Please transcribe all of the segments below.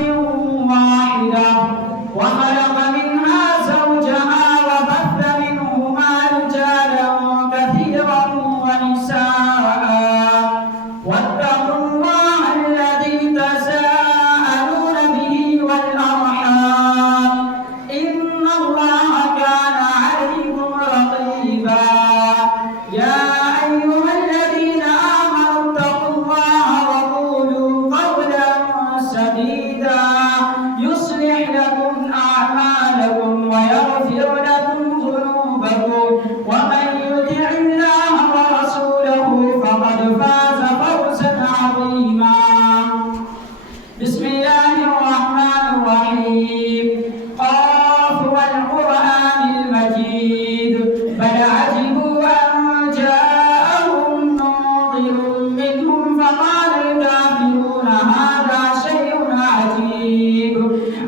واحدة وخلق منها زوجها وبث منهما رجالا كثيرا ونساء واتقوا الله الذي تساءلون به والأرحام إن الله كان عليكم رقيبا يا أيها الذين آمنوا اتقوا الله وقولوا قولا سديدا يصلح لكم أعمالكم ويغفر لكم ذنوبكم ومن يطع الله ورسوله فقد فاز فوزا عظيما بسم الله الرحمن الرحيم قاف والقرآن المجيد بل عجبوا أن جاءهم منذر منهم فقال الكافرون هذا شيء عجيب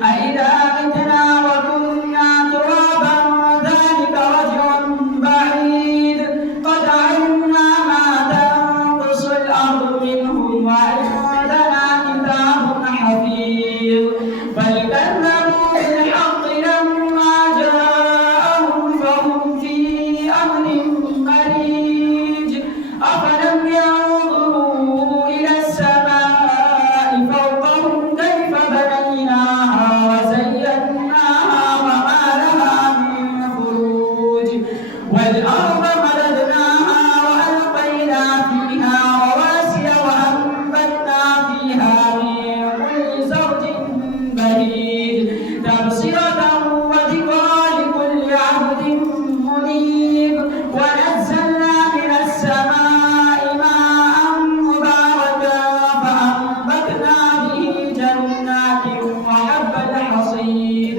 أإذا متنا وكنا ترابا ذلك رجع بعيد قد علمنا ما تنقص الأرض منهم وعندنا كتاب حفيظ بل كذبوا بالحق لما جاءهم فهم في أمر مريج أفلم ينظروا إلى السماء فوقهم كيف بنيناها وزيناها وما لها من فروج والأرض مددناها وألقينا فيها رواسي وأنبتنا فيها من كل زوج بهيج تبصرة وذكرى لكل عبد منيب ونزلنا من السماء ماء مباركا فأنبتنا به جنات وحب الحصيد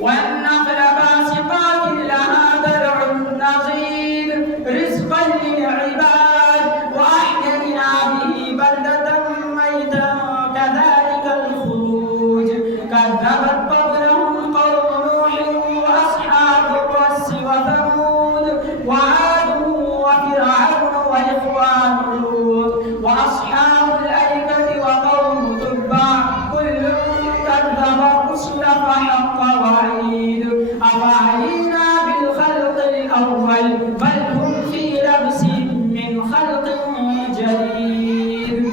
والنخل باسقات لها درع نضيد رزقا للعباد وأحيينا به بلدة ميتا كذلك الخروج كذبت قبلهم قوم نوح وأصحاب الرس وثمود وعاد وفرعون وإخوان لوط وأصحاب الأيكة وقوم تبع كل كذب الرسل فحق وعيد أفعينا بالخلق الأول بل هم في لبس من خلق جديد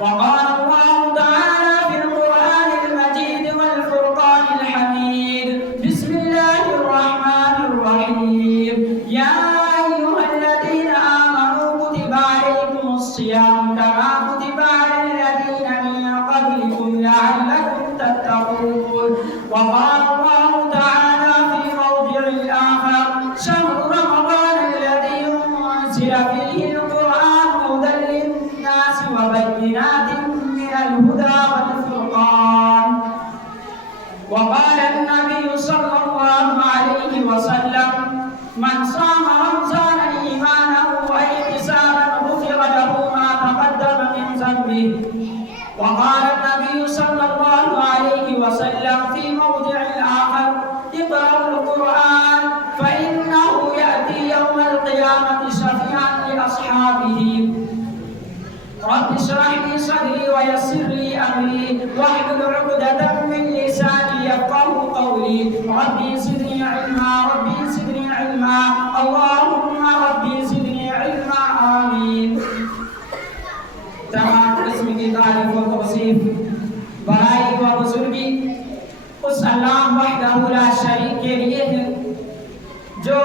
وقال الله تعالى في القرآن المجيد والفرقان الحميد بسم الله الرحمن الرحيم يا أيها الذين آمنوا كتب عليكم الصيام كما كتب على الذين من قبلكم لعلكم تتقون وقال الله تعالى في موضع آخر شهر رمضان الذي أنزل فيه القرآن هدى للناس وبينات من الهدى والفرقان وقال النبي صلى الله عليه وسلم من صام رمضان إيمانا واحتسابا غفر له ما تقدم من ذنبه وقال النبي صلى الله عليه وسلم في موضع آخر اقرأوا القرآن فإنه يأتي يوم القيامة شفيعا لأصحابه رب اشرح لي صدري ويسر لي أمري واحلل عقدة من لساني يفقهوا قولي ربي زدني علما ربي زدني علما اللهم ربي زدني علما آمين تمام قسم کی تعریف و توصیف بڑائی و بزرگی اس اللہ وحدہ لا شریک کے لیے ہے جو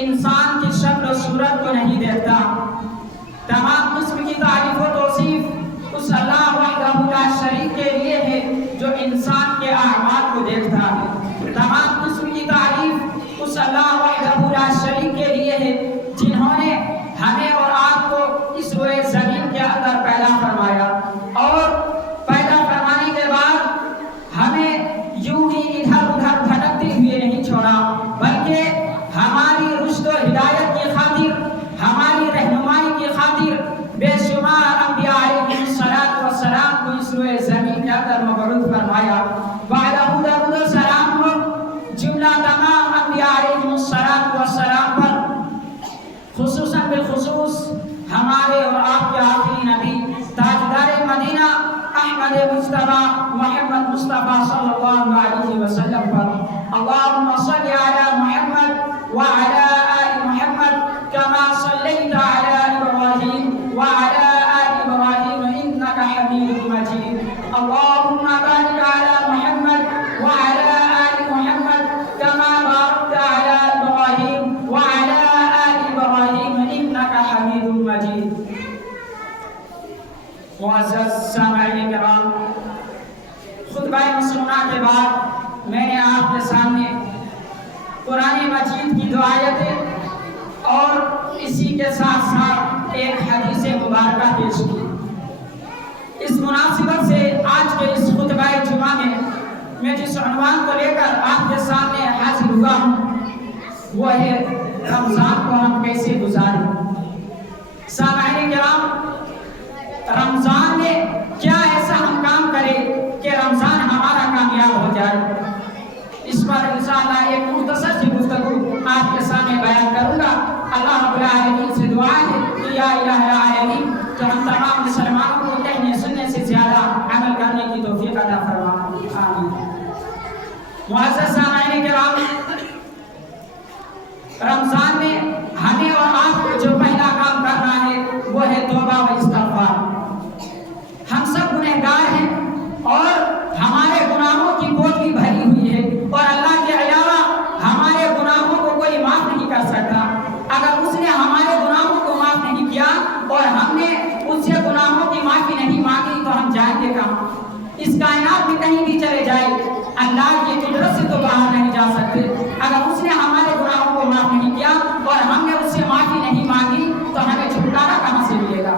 انسان کی شکل و صورت کو نہیں دیکھتا تمام قسم کی تعریف و توصیف اس اللہ وحدہ لا شریک کے لیے ہے جو انسان کے اعمال کو دیکھتا ہے تمام قسم کی تعریف اس اللہ وحدہ لا شریک کے لیے ہے جنہوں نے ہمیں اور آپ کو اس روئے زمین کے اندر پیدا فرمایا اور پیدا فرمانے کے بعد ہمیں یوں ہی ادھر ادھر بھٹکتے ہوئے نہیں چھوڑا بلکہ ہماری رشد و ہدایت کی خاطر ہماری رہنمائی کی خاطر بے شمار انبیاء علیہ السلام کو اس روئے زمین کے اندر مبعوث فرمایا بعد درود و سلام ہو جملہ تمام انبیاء علیہ السلام پر خصوصاً بالخصوص ہمارے اور آپ کے آخری نبی تاجدار مدینہ احمد مصطفیٰ محمد مصطفیٰ صلی اللہ علیہ وسلم پر اللہم صلی علی محمد وعلی آل محمد کما صلیت علی ابراہیم وعلی آل ابراہیم انکا حمید مجید اللہم بارک علی محمد وعلی آل محمد کما بارکت علی ابراہیم وعلی آل ابراہیم انکا حمید مجید۔ معزز سامعین کرام، خطبہ مسنونہ کے بعد میں نے آپ کے سامنے قرآن مجید کی دو آیتیں اور اسی کے ساتھ ساتھ ایک حدیث مبارکہ پیش کی۔ اس مناسبت سے آج کے اس خطبہ جمعہ میں جس عنوان کو لے کر آپ کے سامنے حاضر ہوا ہوں وہ ہے رمضان کو ہم کیسے گزاریں۔ سامعین کرام، رمضان میں کیا ایسا ہم کام کریں کہ رمضان ہمارا کامیاب ہو جائے؟ اس پر انشاءاللہ ایک مختصر سی گفتگو آپ کے سامنے بیان کروں گا۔ اللہ رب العالمین سے دعا ہے کہ یا الہ العالمین تو ہم تمام مسلمانوں کو کہنے سننے سے زیادہ عمل کرنے کی توفیق عطا فرما، آمین۔ معزز سامعین کرام، رمضان میں ہمیں اور آپ کو جو پہلا کام کرنا ہے وہ ہے توبہ و استغفار۔ ہم سب گنہگار ہیں اور ہمارے گناہوں کی پوٹلی بھری ہوئی ہے اور اللہ کے علاوہ ہمارے گناہوں کو کوئی معاف نہیں کر سکتا۔ اگر اس نے ہمارے گناہوں کو معاف نہیں کیا اور ہم نے اس سے گناہوں کی معافی نہیں مانگی تو ہم جائیں گے کہاں؟ اس کائنات میں کہیں بھی چلے جائے اللہ کی قدرت سے تو باہر نہیں جا سکتے۔ اگر اس نے ہمارے گناہوں کو معاف نہیں کیا اور ہم نے اس سے معافی نہیں مانگی تو ہمیں چھٹکارا کہاں سے ملے گا؟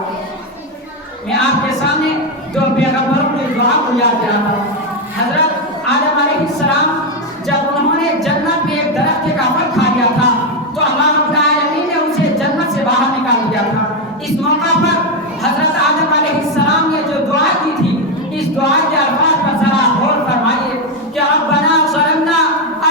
میں آپ کے سامنے دو پیغمبروں کی دعا کو یاد کراتا ہوں۔ حضرت آدم علیہ السلام جب انہوں نے جنت میں ایک درخت کا پھل کھا لیا تھا تو اللہ رب العالمین نے اسے جنت سے باہر نکال دیا تھا۔ اس موقع پر حضرت آدم علیہ السلام نے جو دعا کی تھی، اس دعا کے الفاظ پر ذرا غور فرمائیے کہ ربنا ظلمنا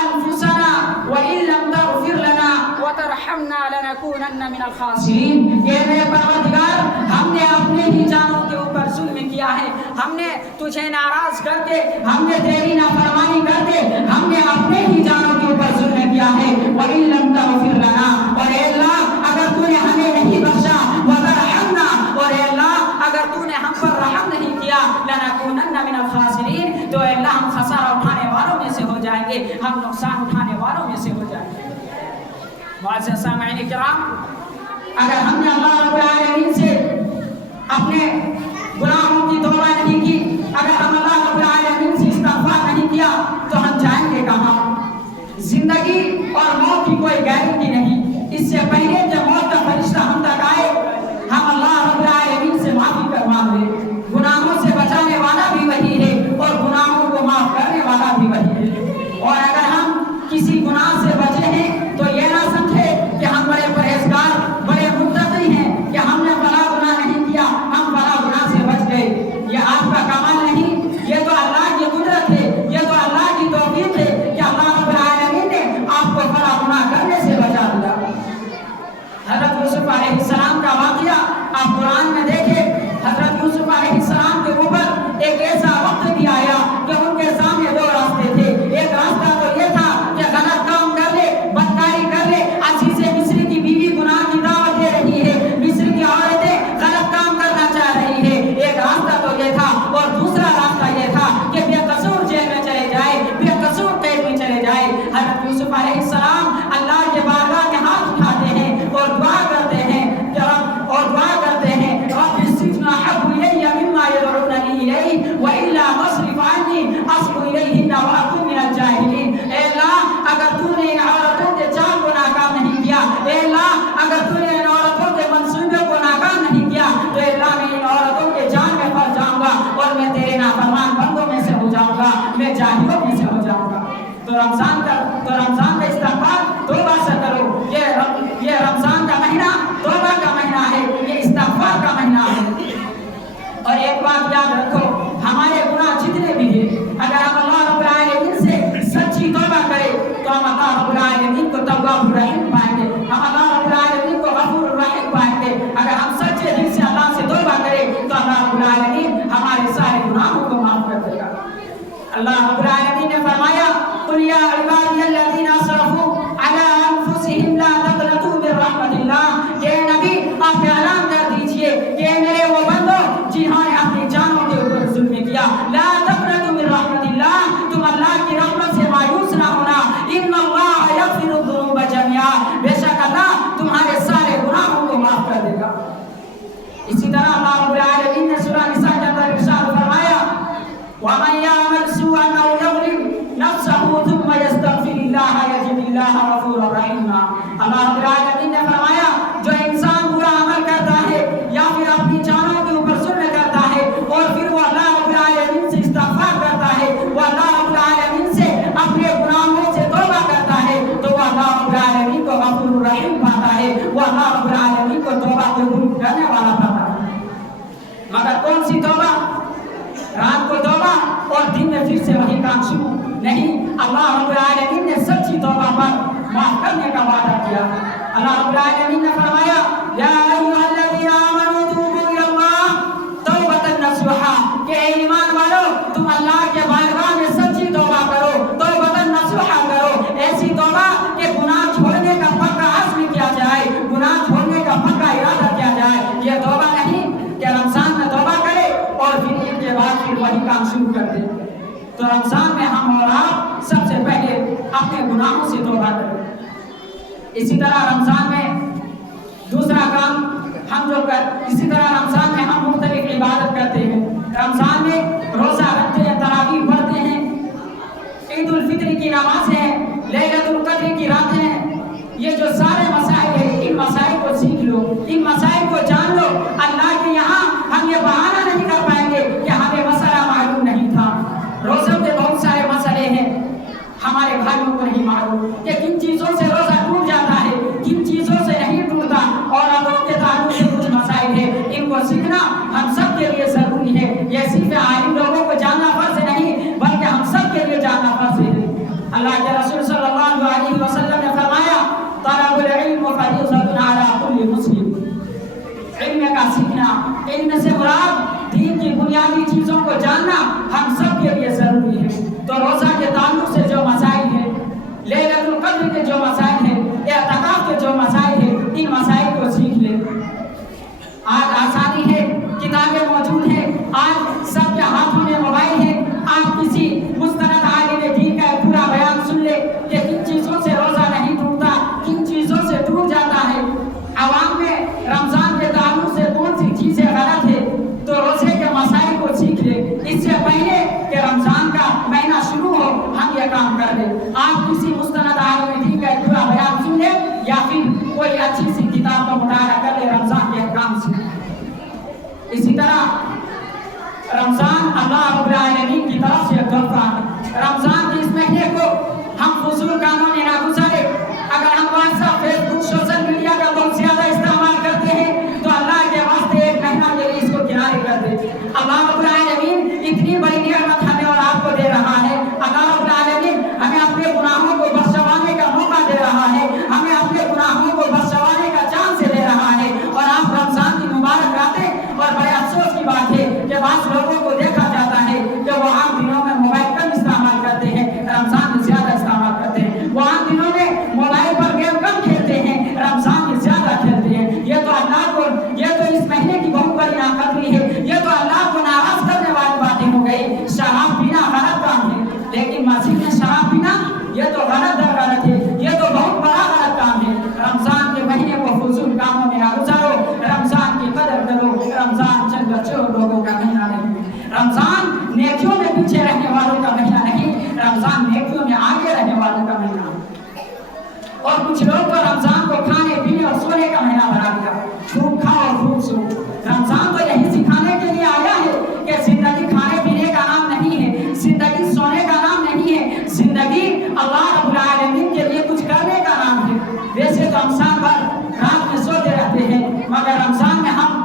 انفسنا وان لم تغفر لنا وترحمنا لنكونن من الخاسرین۔ کہ میرے پروردگار، ہم نے اپنے ہی جانوں کے اوپر ظلم کیا ہے، ہم نے تجھے ناراض کر کے، ہم نے تیری نافرمانی کر کے ہم نے اپنے ہی جانوں کے اوپر ظلم کیا ہے۔ وان لم تغفر لنا، اور اے اللہ اگر تو نے ہمیں نہیں بخشا، وترحمنا، اور اے اللہ اگر تو نے ہم پر رحم نہیں کیا، لنکونن من الخاسرین، تو اے اللہ ہم خسارہ اٹھانے والوں میں سے ہو جائیں گے، ہم نقصان اٹھانے والوں میں سے ہو جائیں گے۔ معزز سامعین کرام، اگر ہم نے اللہ رب العالمین سے اپنے گناہوں کی توبہ نہیں کی، اگر ہم اللہ رب العالمین سے استغفار نہیں کیا تو ہم جائیں گے کہاں؟ زندگی اور موت کی کوئی گارنٹی نہیں۔ اس سے پہلے جب موت کا فرشتہ ہم تک آئے، ہم اللہ رب العالمین سے معافی کروا دیں۔ گناہوں سے بچانے والا بھی وہی ہے اور گناہوں کو معاف کرنے والا بھی وہی ہے۔ اور اگر ہم کسی گناہ سے بچے ہیں تو یہ نہ سمجھے کہ ہم بڑے پرہیزگار، بڑے متقی ہیں کہ ہم نے بڑا گناہ نہیں کیا، ہم بڑا گناہ سے بچ گئے۔ یہ آپ کا کمال نہیں، یہ تو اللہ کی قدرت ہے، یہ تو اللہ کی توفیق ہے کہ اللہ رب العالمین نے آپ کو بڑا گناہ کرنے سے بچا دیا۔ حضرت یوسف علیہ السلام کا واقعہ آپ قرآن میں دیکھیں۔ حضرت یوسف علیہ السلام کے اوپر ایک ایسا وقت بھی آیا کہ ان کے سامنے دو راستے تھے۔ ایک راستہ تو یہ تھا کہ غلط کام کر لے، بدکاری کر لے۔ عزیز مصر کی بیوی گناہ کی دعوت دے رہی ہے، مصر کی عورتیں غلط کام کرنا چاہ رہی ہے۔ ایک راستہ تو یہ تھا اور دوسرا راستہ یہ تھا کہ بے قصور جیل میں چلے جائے، بے قصور قید میں چلے جائے۔ حضرت یوسف علیہ السلام اللہ کے بارگاہ میں ہاتھ اٹھاتے ہیں اور دعا کرتے ہیں رب السجن احب الی مما یدعوننی الیہ والا مصرف عنی اصب الیہن واکن من الجاہلین۔ اے اللہ اگر تو نے ان عورتوں کے چال کو ناکام نہیں کیا، اے اللہ اگر تو نے ان عورتوں کے منصوبے کو ناکام نہیں کیا تو اے اللہ میں ان عورتوں کے جان میں پھنس جاؤں گا اور میں تیرے نافرمان بندوں میں سے ہو جاؤں گا، میں جاہلوں میں سے ہو جاؤں گا۔ تو رمضان کا استغفار توبہ سے کرو۔ یہ رمضان کا مہینہ توبہ کا مہینہ ہے، یہ استغفار کا مہینہ ہے۔ اور ایک بات یاد رکھو، ہمارے گناہ جتنے بھی ہیں اگر ہم اللہ رب العالمین سے سچی توبہ کریں تو ہم اللہ رب العالمین کو تواب الرحیم پائیں گے، ہم اللہ رب العالمین کو غفور الرحیم پائیں گے۔ اگر ہم سچے دل سے اللہ سے توبہ کریں تو اللہ رب العالمین ہمارے سارے گناہ اللہ رب العالمین نے فرمایا قل یا عبادی الذین اسرفوا علی انفسہم لا تقنطوا من رحمت اللہ، کہ نبی آپ اعلان کر دیجئے کہ میرے وہ بندو جنہوں نے اپنی جانوں کے اوپر ظلم کیا، لا تقنطوا من رحمت اللہ، تم اللہ کی رحمت سے مایوس نہ ہونا، ان اللہ یغفر الذنوب جميعا، بے شک اللہ تمہارے سارے گناہوں کو معاف کر دے گا۔ اسی طرح اللہ رب العالمین نے سورہ نساء کے اندر ارشاد فرمایا وَمَن يَعْمَلْ سُوءًا أَوْ يَظْلِمْ نَفْسَهُ ثُمَّ يَسْتَغْفِرِ اللَّهَ يَجِدِ اللَّهَ غَفُورًا رَحِيمًا۔ اللہ رب العالمین نے فرمایا جو انسان برا عمل کرتا ہے یا پھر اپنی جانوں کے اوپر ظلم کرتا ہے اور پھر وہ اللہ رب العالمین سے استغفار کرتا ہے، وہ اللہ رب العالمین سے اپنے گناہوں سے توبہ کرتا ہے، تو وہ اللہ رب العالمین کو غفور الرحیم پاتا ہے، وہ اللہ رب العالمین کو توبہ قبول کرنے والا پاتا ہے۔ مگر کون سی توبہ؟ رات کو توبہ اور دن میں پھر سے وہی کام شروع نہیں، اللہ رب العالمین نے سچی توبہ پر معاف کرنے کا وعدہ کیا۔ اللہ رب العالمین نے فرمایا یا ایھا الذین آمنوا توبوا الی اللہ توبۃ نصوحا، کہ ایمان والو تم اللہ کے بارگاہ میں سچی توبہ کرو، توبۃ نصوحا کرو، ایسی توبہ کہ گناہ چھوڑنے کا پکا عزم کیا جائے، گناہ چھوڑنے کا پکا ارادہ کیا جائے۔ یہ توبہ نہیں کہ رمضان میں توبہ کرے اور پھر ان کے بعد پھر وہی کام شروع کر دے۔ تو رمضان میں ہم اور آپ سب سے پہلے اپنے گناہوں سے توبہ کریں۔ اسی طرح رمضان میں دوسرا کام ہم جو اسی طرح رمضان میں ہم مختلف عبادت کرتے ہیں۔ رمضان میں روزہ رکھتے ہیں، تراویح پڑھتے ہیں، عید الفطر کی نماز ہے، لیلۃ القدر کی رات ہے۔ یہ جو سارے مسائل ہیں ان مسائل کو سیکھ لو، ان مسائل کو جان لو۔ اللہ کے یہاں ہم یہ بہانہ نہیں کر پائیں گے کہ ہمیں مسئلہ معلوم نہیں تھا۔ روزوں کے بہت سارے مسئلے ہیں، ہمارے بھائیوں کو نہیں معلوم کہ کن چیزوں سے روزہ ٹوٹ جاتا ہے، کن چیزوں سے نہیں ٹوٹتا، اور عورتوں کے تعلق سے کچھ مسائل ہیں، ان کو سیکھنا ہم سب کے لیے ضروری ہے۔ یہ صرف عالم لوگوں کو جاننا فرض نہیں بلکہ ہم سب کے لیے جاننا فرض ہے۔ اللہ کے رسول صلی اللہ علیہ وسلم نے فرمایا طلب العلم فریضۃ علی کل مسلم، علم کا سیکھنا، علم سے مراد دین کی بنیادی چیزوں کو جاننا ہم سب کے لیے ضروری ہے۔ تو روزہ کے تعلق سے جو مسائل ہیں، لیلۃ القدر کے جو مسائل ہیں، اعتکاف کے جو مسائل ہیں، ان مسائل کو سیکھ لیں۔ آج آسانی ہے، کتابیں موجود ہیں، آج سب کے ہاتھوں میں موبائل ہے، آپ کسی مستند عالم دین کا پورا بیان سن لے کہ کن چیزوں سے روزہ نہیں ٹوٹتا، کن چیزوں سے ٹوٹ جاتا ہے۔ عوام میں رمضان کے تعلق سے کون سی چیزیں غلط ہے، تو روزے کے مسائل کو سیکھ لے، اس سے پہلے کہ رمضان کا مہینہ شروع ہو ہم یہ کام کر لیں۔ آپ کسی مستند عالم دین کا پورا بیان سن لیں یا پھر کوئی اچھی سی کتاب کا مطالعہ کر لے رمضان کے احکام سے۔ اسی طرح رمضان اللہ رب العالمین کی طرف سے تحفہ ہے۔ رمضان کے اس مہینے کو ہم فضول کاموں میں نہ گزارے۔ اگر ہم واٹس ایپ، فیس بک، سوشل میڈیا کا بہت زیادہ استعمال کرتے ہیں تو اللہ کے واسطے ایک مہینہ کے لیے اس کو کنارے کر دے۔ اللہ رب العالمین اتنی بڑی نعمت ہمیں اور آپ کو دے رہا ہے۔ اللہ رب العالمین ہمیں اپنے گناہوں کو بخشوانے کا موقع دے رہا ہے، ہمیں اپنے گناہوں کو بخشوانے کا چانس دے رہا ہے، اور آپ رمضان کی مبارک راتیں، اور بڑے افسوس کی بات ہے کہ بعض لوگوں کو دیکھا جاتا ہے کہ وہ عام دنوں میں موبائل کم استعمال کرتے ہیں، رمضان میں زیادہ استعمال کرتے ہیں۔ وہ عام دنوں میں موبائل پر گیم کم کھیلتے ہیں، رمضان میں زیادہ کھیلتے ہیں۔ یہ تو اللہ کو، یہ تو اس مہینے کی بہت بڑی ناقدری ہے، یہ تو اللہ کو ناراض کرنے والی باتیں ہو گئی۔ شراب پینا غلط کام ہے، لیکن مسجد میں شراب پینا یہ تو غلط ہے، یہ تو بہت بڑا غلط کام ہے۔ رمضان کے مہینے کو فضول کاموں میں نہ گزارو، رمضان کی قدر کرو۔ رمضان چند بچوں لوگوں کا مہینہ نہیں، رمضان نیکیوں میں پیچھے رہنے والوں کا مہینہ نہیں، رمضان نیکیوں میں آگے رہنے والوں کا مہینہ ہے۔ اور کچھ لوگ تو رمضان کو کھانے پینے اور سونے کا مہینہ بنا دیا، خوب کھاؤ اور خوب سو۔ رمضان تو یہی سکھانے کے لیے آیا ہے کہ زندگی کھانے پینے کا نام نہیں ہے، زندگی سونے کا نام نہیں ہے، زندگی اللہ رب العالمین کے لیے کچھ کرنے کا نام ہے۔ ویسے تو ہم سال بھر رات میں سوتے رہتے ہیں، مگر رمضان میں ہم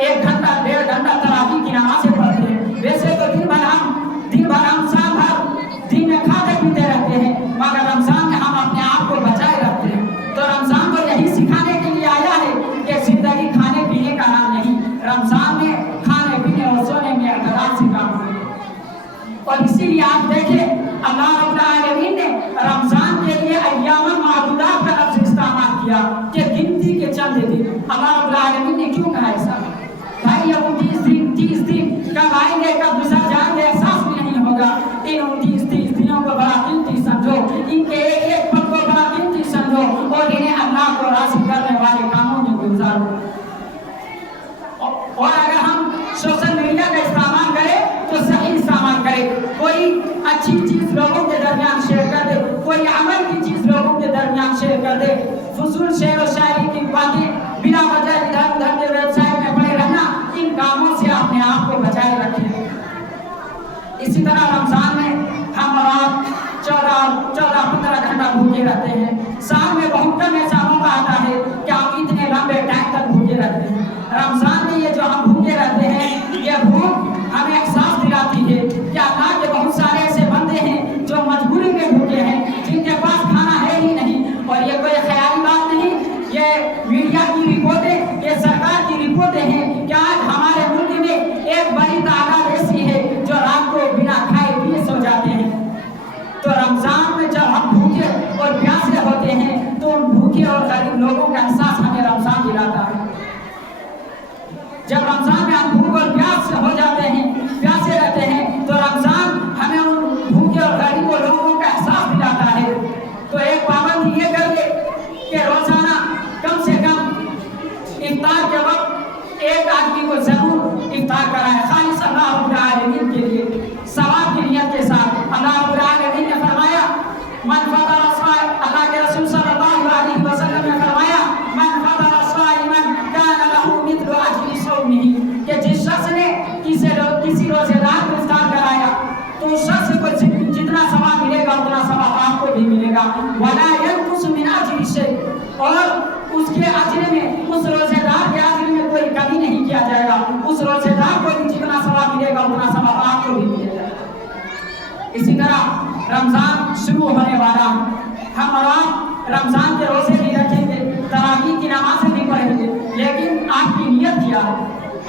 1 گھنٹہ 1.5 گھنٹہ تراویح کی نمازیں پڑھتے ہیں۔ ویسے تو دن بھر ہم سال بھر دن میں کھاتے پیتے رہتے ہیں، مگر رمضان میں ہم اپنے آپ کو بچائے رکھتے ہیں۔ تو رمضان کو یہی سکھانے کے لیے آیا اور اسی لیے آپ دیکھیں اللہ رب العالمین نے رمضان کے لیے ایام معدودات کا لفظ استعمال کیا کہ گنتی کے چند دن. اللہ رب العالمین نے کیوں کہا ایسا؟ بھائی اب 29 دن کب آئیں گے کب گزر جائیں گے احساس بھی نہیں ہوگا. ان 29 دنوں کو بڑا قیمتی سمجھو, ان کے ایک ایک پل کو بڑا قیمتی سمجھو اور انہیں اللہ کو راضی کرنے والے کاموں میں گزارو. اور اگر ہم سوشل میڈیا کا استعمال کریں تو صحیح استعمال کریں. کوئی اچھی چیز لوگوں کے درمیان شیئر کر دے, کوئی عمل کی چیز لوگوں کے درمیان شیئر کر دے. فضول شعر و شاعری کی باتیں بلا وجہ ادھر ادھر کے ویب سائٹ میں پڑے رہنا, ان کاموں سے اپنے آپ کو بچائے رکھیں. اسی طرح رمضان میں ہم رات 14-15 گھنٹہ بھوکے رہتے ہیں. سال میں بہت کم ایسا موقع آتا ہے کہ ہم اتنے لمبے ٹائم تک بھوکے رہتے ہیں. رمضان میں یہ جو ہم بھوکے رہتے ہیں, یہ بھوک ہمیں احساس دلاتی ہے کہ اللہ کے بہت سارے ایسے بندے ہیں جو مجبوری میں بھوکے ہیں, جن کے پاس کھانا ہے ہی نہیں. اور یہ کوئی خیالی بات نہیں, یہ میڈیا کی رپورٹیں, یہ سرکار کی رپورٹیں ہیں کہ آج ہمارے ملک میں ایک بڑی تعداد ایسی ہے جو رات کو بنا کھائے پیے سو جاتے ہیں. تو رمضان میں جب ہم بھوکے اور پیاسے ہوتے ہیں تو ان بھوکے اور غریب لوگوں کا احساس ہمیں رمضان دلاتا ہے. جب رمضان میں ہم بھوک اور پیاس ہو جاتے ہیں, پیاسے رہتے ہیں, تو رمضان ہمیں ان بھوکے اور غریب لوگوں کا احساس دلاتا ہے. تو ایک پابندی یہ کر لے کہ روزانہ کم سے کم افطار کے وقت ایک آدمی کو ضرور افطار کرائے, خالص اللہ رب العالمین کے لیے, ثواب کی نیت کے ساتھ. اللہ رب العالمین نے فرمایا من فطر صائما, اللہ کے رسول صلی اللہ علیہ وسلم نے فرمایا من فطر صائما کان له مثل اجر صومه, کہ جس شخص نے کسی روزے دار کو افطار کرایا تو اس شخص کو جتنا ثواب ملے گا اتنا ثواب آپ کو بھی ملے گا. ولا ينقص من اجر شيء, اور اس کے اجر میں, اس روزے دار کے اجر میں کوئی کمی نہیں کیا جائے گا. اس روزے دار کو جتنا ثواب ملے گا اتنا ثواب آپ کو بھی ملے گا. اسی طرح رمضان شروع ہونے والا, ہم اور آپ رمضان کے روزے بھی رکھیں گے, تراویح کی نمازیں بھی پڑھیں گے, لیکن آپ کی نیت کیا ہے؟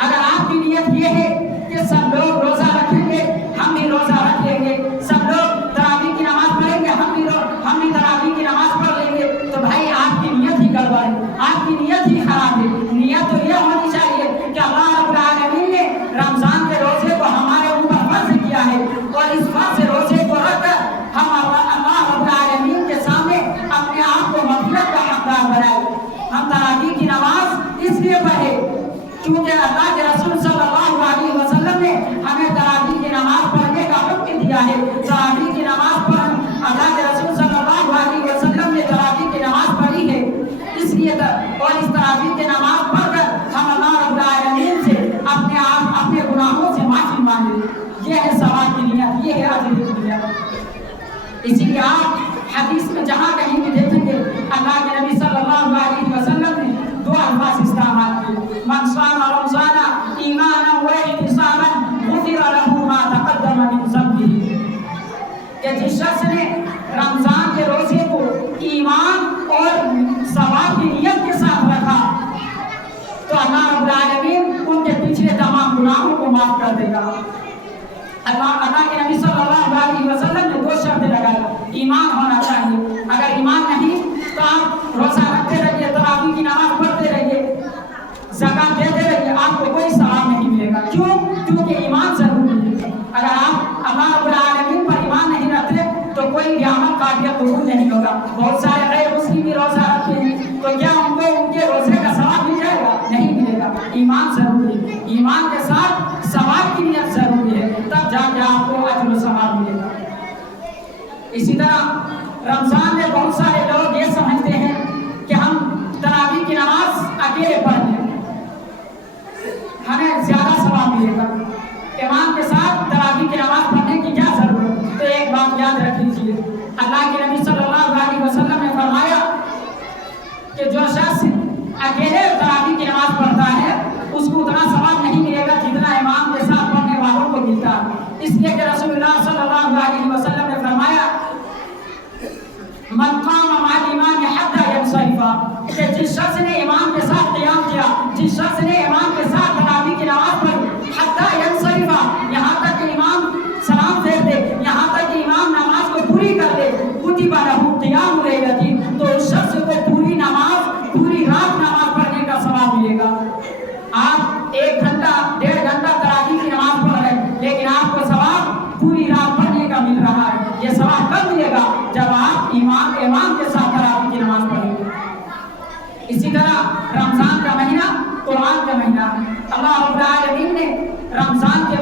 اگر آپ کی نیت یہ ہے کہ سب لوگ روزہ رکھیں گے, ہم بھی روزہ رکھ لیں گے, سب لوگ تراویح کی نماز پڑھیں گے, ہم بھی تراویح کی نماز پڑھ لیں گے, تو بھائی آپ کی نیت ہی گڑبڑ ہے, آپ کی نیت ہی خراب ہے. نیت تو یہ ہونی چاہیے کہ اللہ رب العالمین نے رمضان کے روزے کو ہمارے اوپر فرض کیا ہے, اور اس فرض روزے کو رکھ کر ہم اللہ رب العالمین کے سامنے اپنے آپ کو مغفرت کا حقدار بنائے. ہم تراویح کی نماز اس لیے پڑھے کیونکہ اللہ کے رسول صلی اللہ علیہ وسلم نے ہمیں تراویح کی نماز پڑھنے کا حکم دیا ہے. تراویح کی نماز پڑھ, اللہ کے رسول صلی اللہ علیہ وسلم نے تراویح کی نماز پڑھی ہے, اس لیے اور اس تراویح کی نماز پڑھ کر ہم اللہ رب العالمین سے اپنے گناہوں سے معافی مانگیں. یہ ہے ثواب کی نیت, یہ ہے اجر کی نیت. اسی لیے آپ حدیث میں جہاں کہیں بھی دیکھیں گے اللہ کے نبی صلی اللہ علیہ وسلم نے دو الفاظ استعمال کیے, من صام رمضان ایمانا واحتسابا غفر له ما تقدم من ذنبه, کہ جس شخص نے رمضان کے روزے کو ایمان اور ثواب کی نیت کے ساتھ رکھا تو اللہ رب العالمین ان کے پچھلے تمام گناہوں کو معاف کر دے گا. اللہ کے نبی صلی اللہ علیہ وسلم نے دو شرطیں لگائی, ایمان ہونا چاہیے, اگر ایمان نہیں تو آپ روزہ رکھتے رہیے, تراویح کی نماز پڑھتے رہیے, زکات دیتے رہیے, آپ کو کوئی ثواب نہیں ملے گا. کیوں؟ کیونکہ ایمان ضروری ہے. اگر آپ اللہ رب العالمین پر ایمان نہیں رکھتے تو کوئی بھی عمل قابل قبول نہیں ہوگا. بہت سارے غیر مسلم بھی روزہ رکھتے ہیں, تو کیا ان کو ان کے روزے کا ثواب مل جائے گا؟ نہیں ملے گا. ایمان ضروری ہے, ایمان کے ساتھ ثواب کی نیت ضروری ہے, تب جا کے آپ کو اجر و ثواب ملے گا. اسی طرح رمضان میں بہت سارے لوگ یہ سمجھتے ہیں کہ ہم تراویح کی نماز اکیلے پڑھ لیں, ہمیں زیادہ ثواب ملے گا, امام کے ساتھ تراویح کی نماز پڑھنے کی کیا ضرورت؟ تو ایک بات یاد رکھ لیجیے, اللہ کے نبی صلی اللہ علیہ وسلم نے فرمایا کہ جو شخص اکیلے تراویح کی نماز پڑھتا ہے اس کو اتنا ثواب نہیں ملے گا جتنا امام کے ساتھ پڑھنے والوں کو ملتا ہے. اس لیے کہ رسول اللہ صلی اللہ علیہ وسلم نے فرمایا من قام مع الامام حتى ينصرف, کہ جس شخص نے امام کے ساتھ قیام کیا, جس شخص نے امام کے ساتھ تراویح کی نماز پڑھی حتى ينصرف, یہاں تک کہ امام سلام پھیر دے,